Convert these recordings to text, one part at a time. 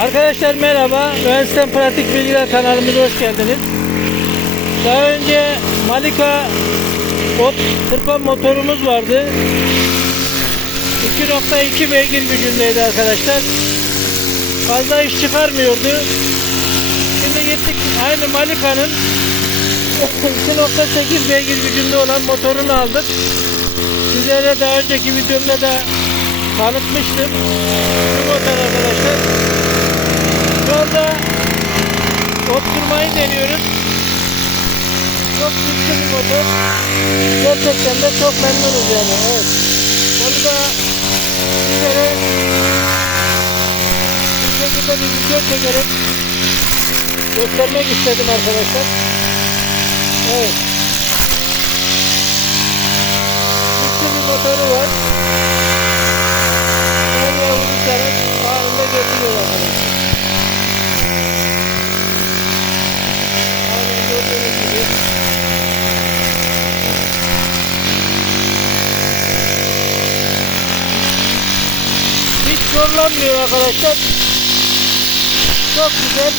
Arkadaşlar merhaba. Mühendisten Pratik Bilgiler kanalımıza hoş geldiniz. Daha önce Malika ot tırpan motorumuz vardı. 2.2 beygir gücündeydi arkadaşlar. Fazla iş çıkarmıyordu. Şimdi gittik aynı Malika'nın 2.8 beygir gücünde olan motorunu aldık. Sizlere daha önceki videomda da tanıtmıştım. Bu motor arkadaşlar. Oturmayı deniyoruz. Çok güçlü bir motor. Gerçekten de çok memnunuz yani. Evet. Onu da sizlere bu şekilde bir video çekerek göstermek istedim arkadaşlar. Evet. Güçlü bir motoru var. Her yavru uçarak anında götürüyor arkadaşlar. Aynen gördüğünüz gibi. Hiç zorlanmıyor arkadaşlar. Çok güzel.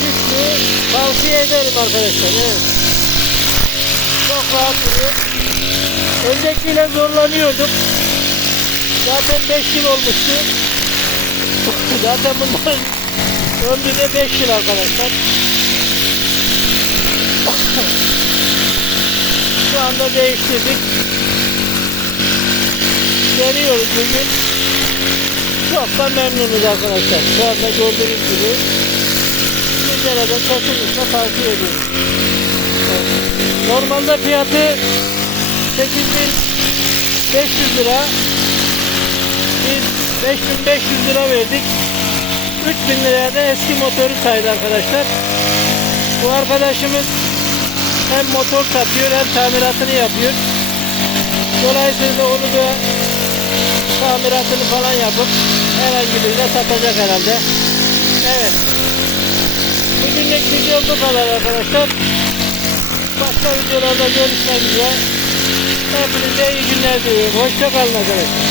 Güçlü. Tavsiye ederim arkadaşlar. Evet. Çok rahat duruyor. Öncekiyle zorlanıyorduk. Zaten 5 yıl olmuştu. Zaten bunların ömrü de 5 yıl arkadaşlar. Şu anda değiştirdik. Deniyoruz bugün. Çok da memnunuz arkadaşlar. Şu anda gördüğünüz gibi. Sizlere de kesinlikle tavsiye ediyorum. Evet. Normalde fiyatı 8500 lira. Biz 5500 lira verdik. 3000 liraya da eski motoru saydı arkadaşlar. Bu arkadaşımız hem motor satıyor hem tamiratını yapıyor. Dolayısıyla onu da tamiratını falan yapıp herhangi birine satacak herhalde. Evet. Bugünlük video bu kadar arkadaşlar. Başka videolarda görüşmek üzere. Hepinize iyi günler diliyorum. Hoşçakalın arkadaşlar.